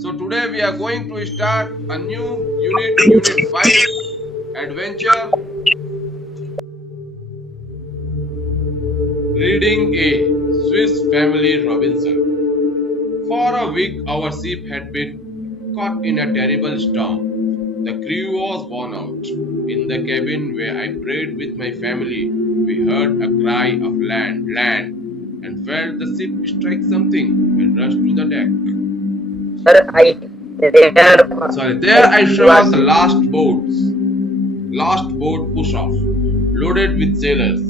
So today we are going to start a new unit 5 adventure reading a Swiss Family Robinson. For a week our ship had been caught in a terrible storm. The crew was worn out. In the cabin where I prayed with my family, we heard a cry of land, and felt the ship strike something and rushed to the deck. Sir, There I saw the last boat push off, loaded with sailors.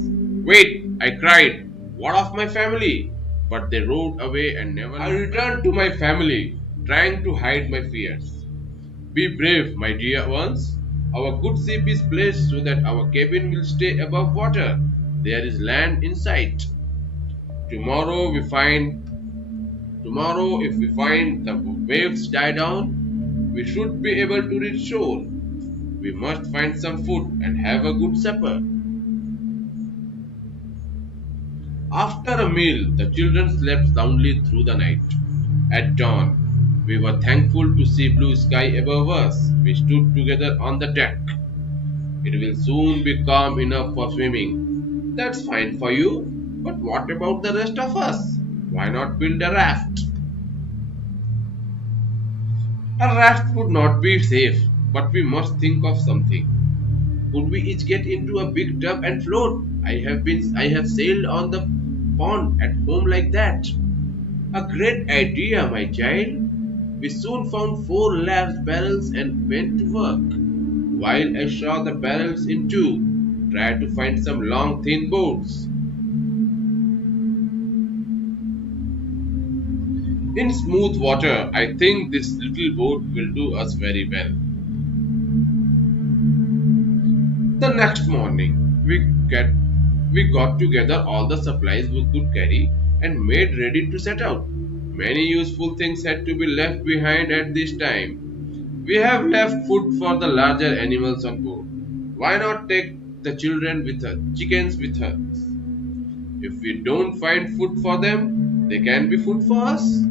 Wait, I cried. What of my family? But they rowed away and never. I returned to my family, trying to hide my fears. Be brave, my dear ones. Our good ship is placed so that our cabin will stay above water. There is land in sight. Tomorrow we find Tomorrow, if we find the waves die down, we should be able to reach shore. We must find some food and have a good supper. After a meal, the children slept soundly through the night. At dawn, we were thankful to see blue sky above us. We stood together on the deck. It will soon be calm enough for swimming. That's fine for you, but what about the rest of us? Why not build a raft? A raft would not be safe, but we must think of something. Could we each get into a big tub and float? I have sailed on the pond at home like that. A great idea, my child. We soon found 4 large barrels and went to work. While I saw the barrels in two, tried to find some long thin boards. In smooth water, I think this little boat will do us very well. The next morning, we got together all the supplies we could carry and made ready to set out. Many useful things had to be left behind at this time. We have left food for the larger animals on board. Why not take the chickens with us? If we don't find food for them, they can be food for us.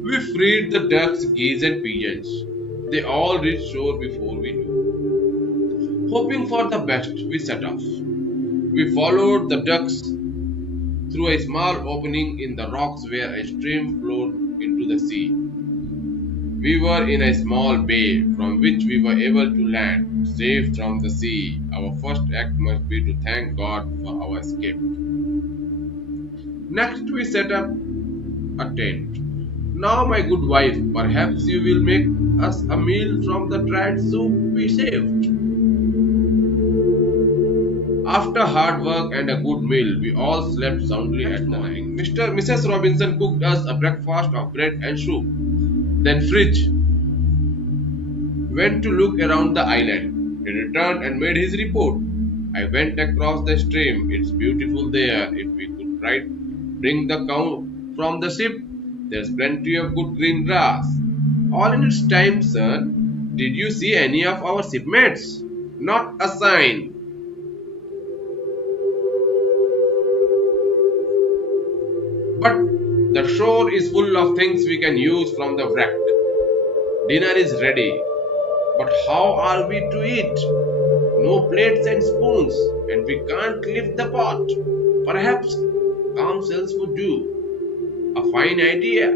We freed the ducks, geese, and pigeons. They all reached shore before we knew. Hoping for the best, we set off. We followed the ducks through a small opening in the rocks where a stream flowed into the sea. We were in a small bay from which we were able to land, safe from the sea. Our first act must be to thank God for our escape. Next, we set up a tent. Now, my good wife, perhaps you will make us a meal from the dried soup we saved. After hard work and a good meal, we all slept soundly at night. Mrs. Robinson cooked us a breakfast of bread and soup. Then Fridge went to look around the island. He returned and made his report. I went across the stream. It's beautiful there. If we could bring the cow from the ship, there's plenty of good green grass. All in its time, sir. Did you see any of our shipmates? Not a sign. But the shore is full of things we can use from the wreck. Dinner is ready. But how are we to eat? No plates and spoons, and we can't lift the pot. Perhaps calm shells would do. A fine idea.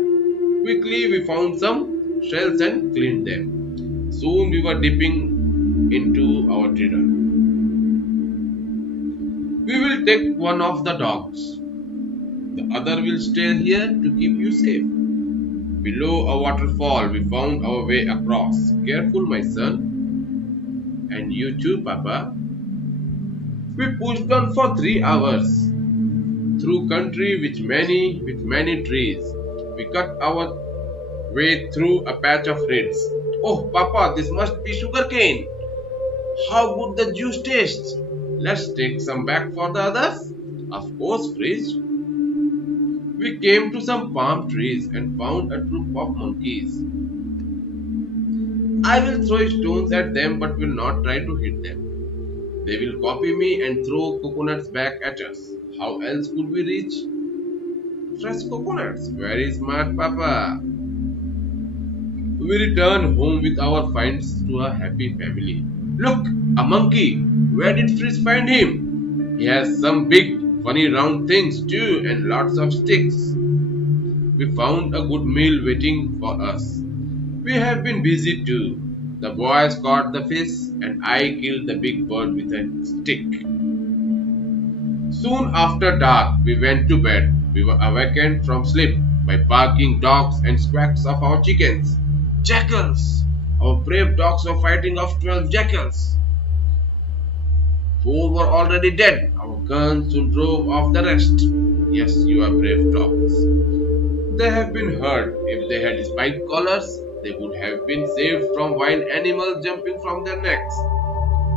Quickly we found some shells and cleaned them. Soon we were dipping into our dinner. We will take one of the dogs. The other will stay here to keep you safe. Below a waterfall, we found our way across. Careful, my son. And you too, Papa. We pushed on for 3 hours through country with many trees. We cut our way through a patch of reeds. Oh, Papa, this must be sugarcane. How good the juice tastes. Let's take some back for the others. Of course, Fridge. We came to some palm trees and found a troop of monkeys. I will throw stones at them but will not try to hit them. They will copy me and throw coconuts back at us. How else could we reach? fresh coconuts. Very smart, Papa. We return home with our finds to a happy family. Look, a monkey. Where did Fritz find him? He has some big, funny round things too and lots of sticks. We found a good meal waiting for us. We have been busy too. The boys caught the fish and I killed the big bird with a stick. Soon after dark, we went to bed. We were awakened from sleep by barking dogs and squawks of our chickens. Jackals! Our brave dogs were fighting off 12 jackals. 4 were already dead. Our guns soon drove off the rest. Yes, you are brave dogs. They have been hurt. If they had spiked collars, they would have been saved from wild animals jumping from their necks.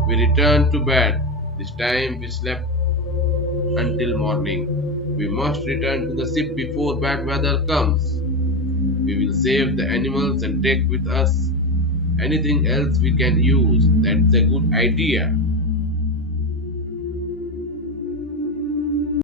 We returned to bed. This time we slept until morning. We must return to the ship before bad weather comes. We will save the animals and take with us anything else we can use. That's a good idea.